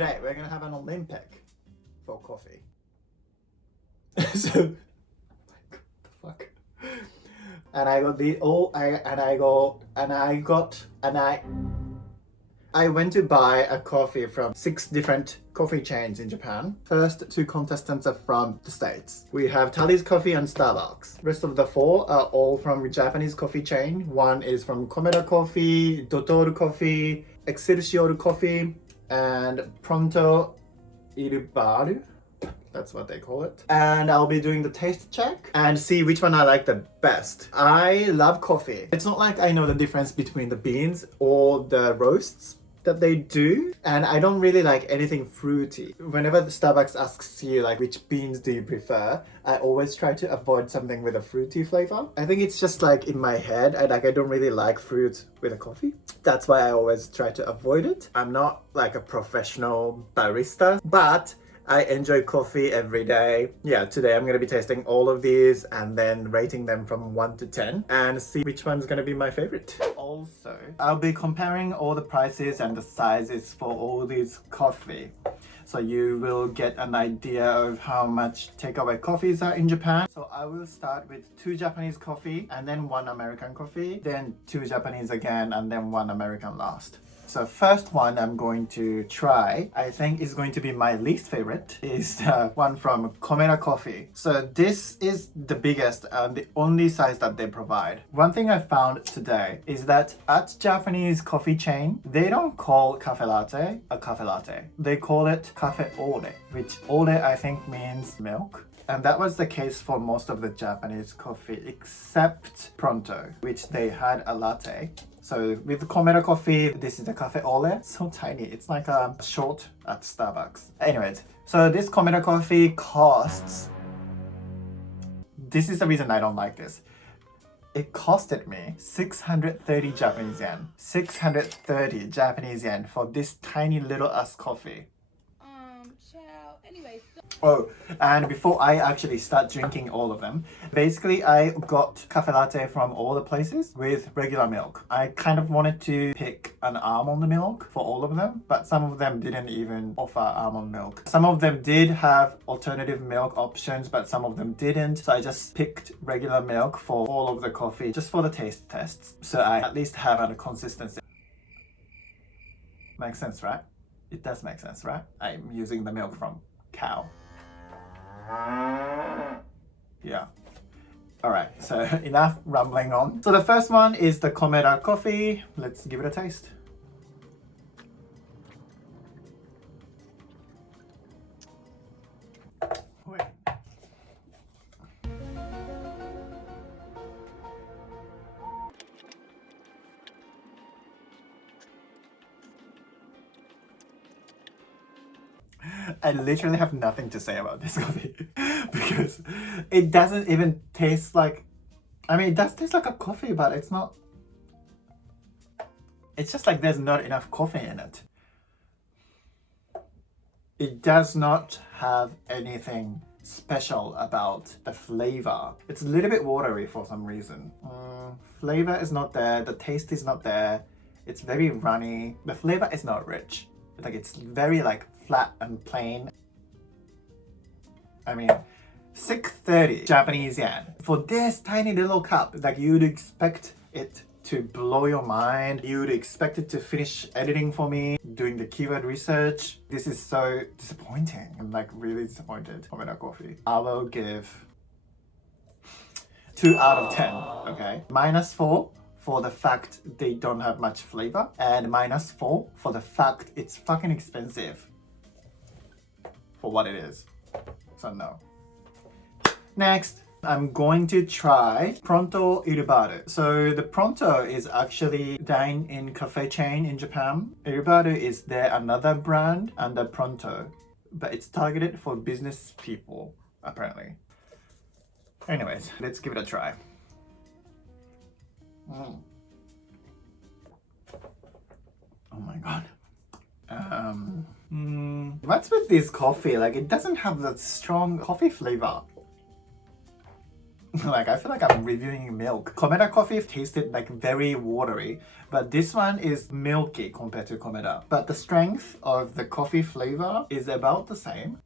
today we're gonna have an Olympic for coffee. So, what the fuck? And I got the I went to buy a coffee from 6 different coffee chains in Japan. First 2 contestants are from the States. We have Thalis Coffee and Starbucks. Rest of the 4 are all from Japanese coffee chain. One is from Komeda Coffee, Coffee, Excelsio Coffee, and Pronto Urubaru. That's what they call it. And I'll be doing the taste check and see which one I like the best. I love coffee. It's not like I know the difference between the beans or the roasts that they do, and I don't really like anything fruity. Whenever the Starbucks asks you like which beans do you prefer, I always try to avoid something with a fruity flavor. I think it's just like in my head, I don't really like fruit with a coffee. That's why I always try to avoid it. I'm not like a professional barista, but I enjoy coffee every day. Yeah, today I'm gonna be tasting all of these and then rating them from 1 to 10 and see which one's gonna be my favorite. Also, I'll be comparing all the prices and the sizes for all these coffee. So you will get an idea of how much takeaway coffees are in Japan. So I will start with 2 Japanese coffee and then 1 American coffee, then 2 Japanese again and then 1 American last. So first one I'm going to try, I think is going to be my least favorite, is the one from Komeda Coffee. So this is the biggest and the only size that they provide. One thing I found today is that at Japanese coffee chain, they don't call cafe latte a cafe latte. They call it cafe ole, which ole I think means milk. And that was the case for most of the Japanese coffee except Pronto, which they had a latte. So with Komeda Coffee, this is the cafe ole. It's so tiny. It's like a short at Starbucks. Anyways, so this Komeda Coffee costs... This is the reason I don't like this. It costed me 630 Japanese yen. 630 Japanese yen for this tiny little ass coffee. Anyway, Oh, and before I actually start drinking all of them, basically I got cafe latte from all the places with regular milk. I kind of wanted to pick an almond milk for all of them, but some of them didn't even offer almond milk. Some of them did have alternative milk options, but some of them didn't. So I just picked regular milk for all of the coffee, just for the taste tests. So I at least have a consistency. Makes sense, right? It does make sense, right? I'm using the milk from cow. Yeah. Alright, so enough rambling on. So the first one is the Komeda Coffee. Let's give it a taste. Wait. I literally have nothing to say about this coffee because it doesn't even taste like... I mean, it does taste like a coffee, but it's not... It's just like there's not enough coffee in it. It does not have anything special about the flavor. It's a little bit watery for some reason. Flavor is not there, the taste is not there. It's very runny. The flavor is not rich. Like it's very like flat and plain. I mean, 630 Japanese yen. For this tiny little cup, like you'd expect it to blow your mind. You'd expect it to finish editing for me, doing the keyword research. This is so disappointing. I'm like really disappointed. Komeda Coffee. I will give 2 out of 10, okay? -4 for the fact they don't have much flavor, and -4 for the fact it's fucking expensive for what it is. So no. Next, I'm going to try Pronto Urubaru. So the Pronto is actually dine-in cafe chain in Japan. Urubaru is their another brand under Pronto, but it's targeted for business people, apparently. Anyways, let's give it a try. Oh my god. What's with this coffee? Like, it doesn't have that strong coffee flavor. Like, I feel like I'm reviewing milk. Komeda coffee tasted like very watery, but this one is milky compared to Komeda. But the strength of the coffee flavor is about the same.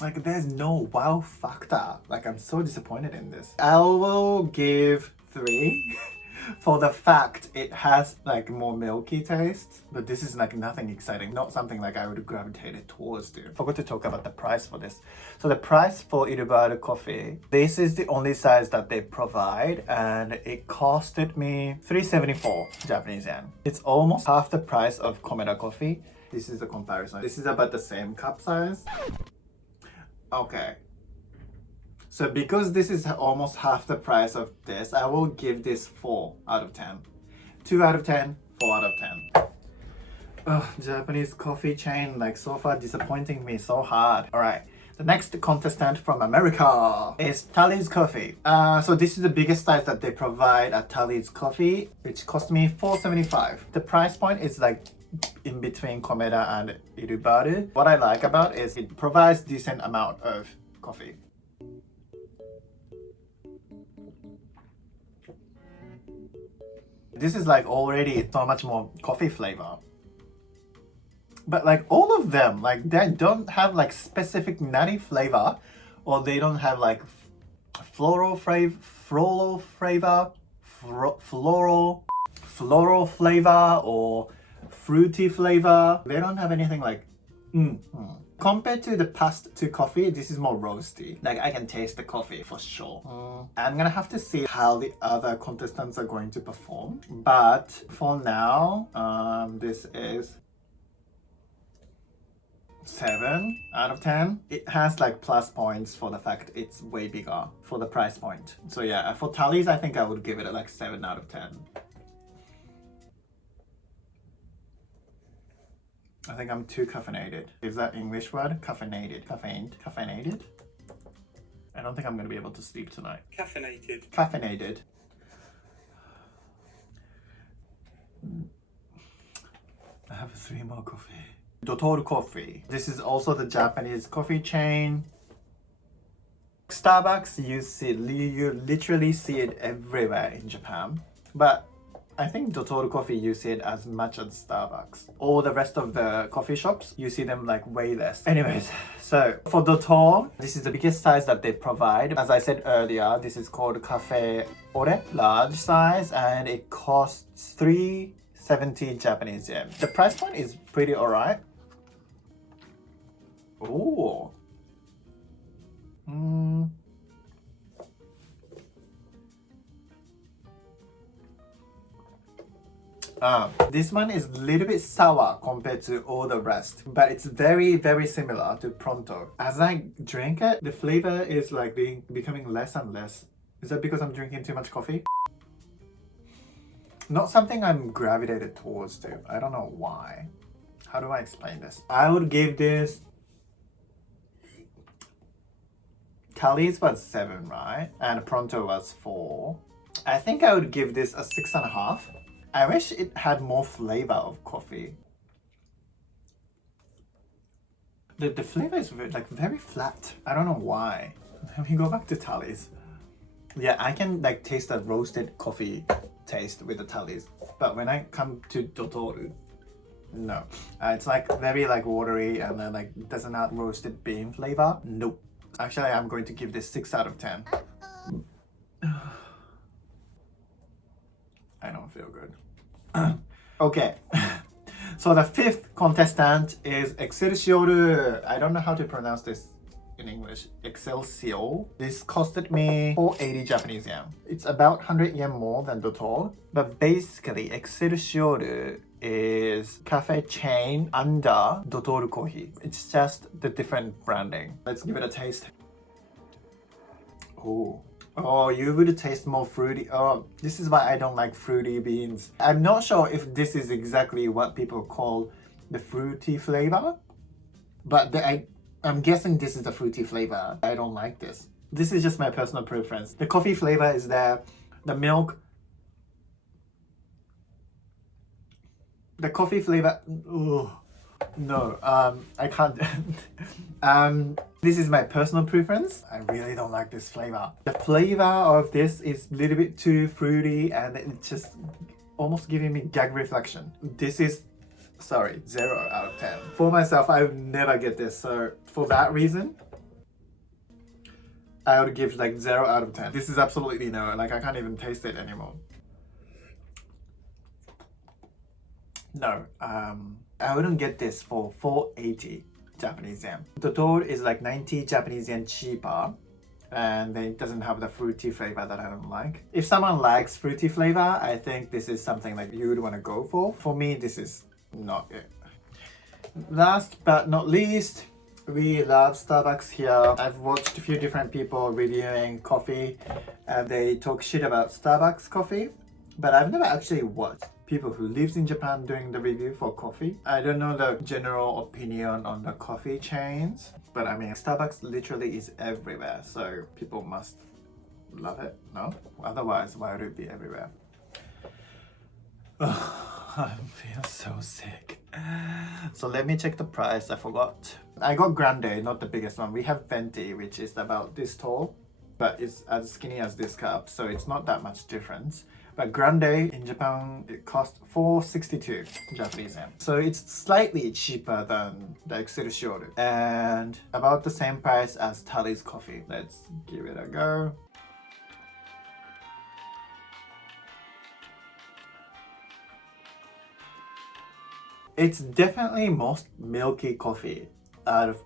Like, there's no wow factor. Like, I'm so disappointed in this. I will give 3 for the fact it has like more milky taste. But this is like nothing exciting. Not something like I would gravitate towards to. Forgot to talk about the price for this. So the price for Urubaru coffee, this is the only size that they provide, and it costed me 374 Japanese yen. It's almost half the price of Komeda coffee. This is the comparison. This is about the same cup size. Okay. So because this is almost half the price of this, I will give this 4 out of 10. 2 out of 10, 4 out of 10. Ugh, Japanese coffee chain, like so far disappointing me so hard. Alright, the next contestant from America is Thalis Coffee. So this is the biggest size that they provide at Thalis Coffee, which cost me $4.75. The price point is like in between Komeda and Urubaru. What I like about is it provides decent amount of coffee. This is like already so much more coffee flavor. But like all of them, like they don't have like specific nutty flavor, or they don't have like floral flavor, or fruity flavor. They don't have anything like Compared to the past 2 coffee, this is more roasty. Like I can taste the coffee for sure. I'm gonna have to see how the other contestants are going to perform. But for now, this is 7 out of 10. It has like plus points for the fact it's way bigger for the price point. So yeah, for Thalis, I think I would give it like 7 out of 10. I think I'm too caffeinated. Is that English word? Caffeinated. Caffeinated? I don't think I'm gonna be able to sleep tonight. Caffeinated. Caffeinated. I have 3 more coffee. Dotoru Coffee. This is also the Japanese coffee chain. Starbucks, you literally see it everywhere in Japan. But I think Dotoru Coffee, you see it as much as Starbucks. All the rest of the coffee shops, you see them like way less. Anyways, so for Dotoru, this is the biggest size that they provide. As I said earlier, this is called Cafe Ore, large size, and it costs 370 Japanese yen. The price point is pretty alright. Ooh. This one is a little bit sour compared to all the rest, but it's very, very similar to Pronto. As I drink it, the flavor is like becoming less and less. Is that because I'm drinking too much coffee? Not something I'm gravitated towards to. I don't know why. How do I explain this? I would give this... Thalis was 7, right? And Pronto was 4. I think I would give this a 6.5. I wish it had more flavor of coffee. The flavor is very flat. I don't know why. Let me go back to Thalis. Yeah, I can like taste the roasted coffee taste with the Thalis. But when I come to Dotoru, no. It's like very like watery and then like doesn't have roasted bean flavor. Nope. Actually, I'm going to give this 6 out of 10. I don't feel good. Okay. So the 5th contestant is excelsio. I don't know how to pronounce this in English. Excelsio. This costed me 480 Japanese yen. It's about 100 yen more than Dotoru. But basically, excelsio is cafe chain under Dotoru Coffee. It's just the different branding. Let's give it a taste. Oh, you would taste more fruity. Oh, this is why I don't like fruity beans. I'm not sure if this is exactly what people call the fruity flavor, but I'm guessing this is the fruity flavor. I don't like this. This is just my personal preference. The coffee flavor is there. The milk. The coffee flavor. Ugh. No, I can't. This is my personal preference. I really don't like this flavor. The flavor of this is a little bit too fruity and it's just almost giving me gag reflection. This is, sorry, 0 out of 10. For myself, I would never get this. So for that reason, I would give like 0 out of 10. This is absolutely no, like I can't even taste it anymore. No, I wouldn't get this for 480 Japanese yen. The total is like 90 Japanese yen cheaper and it doesn't have the fruity flavor that I don't like. If someone likes fruity flavor, I think this is something like you would want to go for. For me, this is not it. Last but not least, we love Starbucks here. I've watched a few different people reviewing coffee and they talk shit about Starbucks coffee, but I've never actually watched people who lives in Japan doing the review for coffee. I don't know the general opinion on the coffee chains, but I mean Starbucks literally is everywhere, so people must love it, no? Otherwise, why would it be everywhere? I feel so sick. So let me check the price, I forgot. I got grande, not the biggest one. We have venti, which is about this tall, but it's as skinny as this cup, so it's not that much difference. But grande in Japan, it costs 462 Japanese yen. So it's slightly cheaper than the excelsio and about the same price as thalis coffee. Let's give it a go. It's definitely most milky coffee out of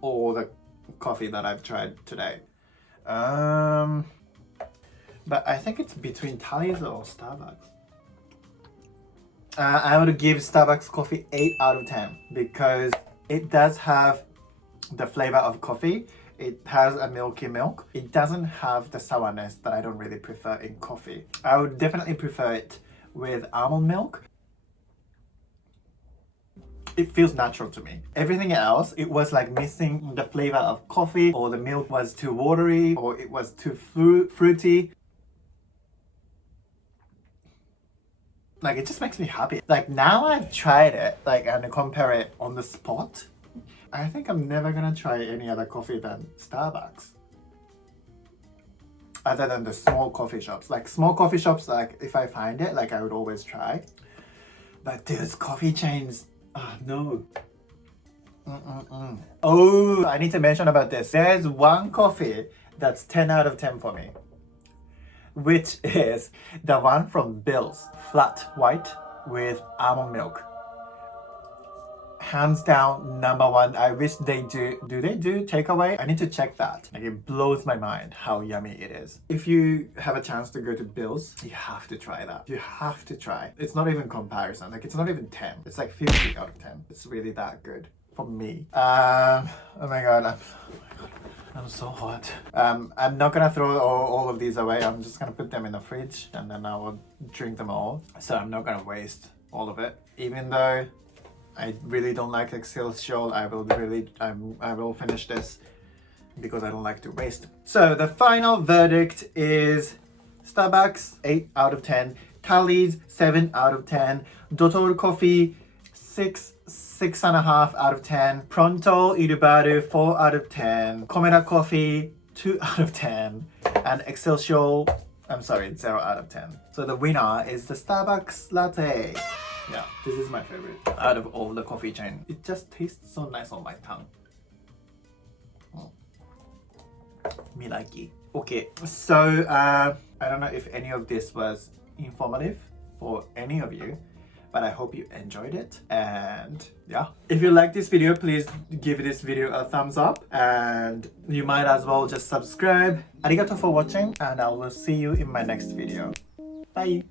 all the coffee that I've tried today. But I think it's between thalis or Starbucks. I would give Starbucks coffee 8 out of 10 because it does have the flavor of coffee. It has a milky milk. It doesn't have the sourness that I don't really prefer in coffee. I would definitely prefer it with almond milk. It feels natural to me. Everything else, it was like missing the flavor of coffee, or the milk was too watery, or it was too fruity. Like, it just makes me happy. Like, now I've tried it, like, and compare it on the spot. I think I'm never gonna try any other coffee than Starbucks. Other than the small coffee shops. Like, small coffee shops, like, if I find it, like, I would always try. But these coffee chains, no. Oh, I need to mention about this. There's one coffee that's 10 out of 10 for me, which is the one from Bill's, flat white with almond milk. Hands down, number one. I wish they do they do takeaway? I need to check that. Like, it blows my mind how yummy it is. If you have a chance to go to Bill's, you have to try that. You have to try. It's not even comparison. Like, it's not even 10. It's like 50 out of 10. It's really that good for me. Oh my god, I'm so hot. I'm not gonna throw all of these away. I'm just gonna put them in the fridge and then I will drink them all. So I'm not gonna waste all of it. Even though I really don't like excelsio, I will finish this because I don't like to waste. So the final verdict is Starbucks 8 out of 10, thalis 7 out of 10, Dotor Coffee 6.5 out of 10, Pronto Urubaru 4 out of 10, Komeda Coffee 2 out of 10, and excelsio, I'm sorry, 0 out of 10. So the winner is the Starbucks latte. Yeah, this is my favorite out of all the coffee chain. It just tastes so nice on my tongue. Me likey. Okay, so I don't know if any of this was informative for any of you, but I hope you enjoyed it. And yeah, if you like this video, please give this video a thumbs up and you might as well just subscribe. Arigato for watching and I will see you in my next video. Bye!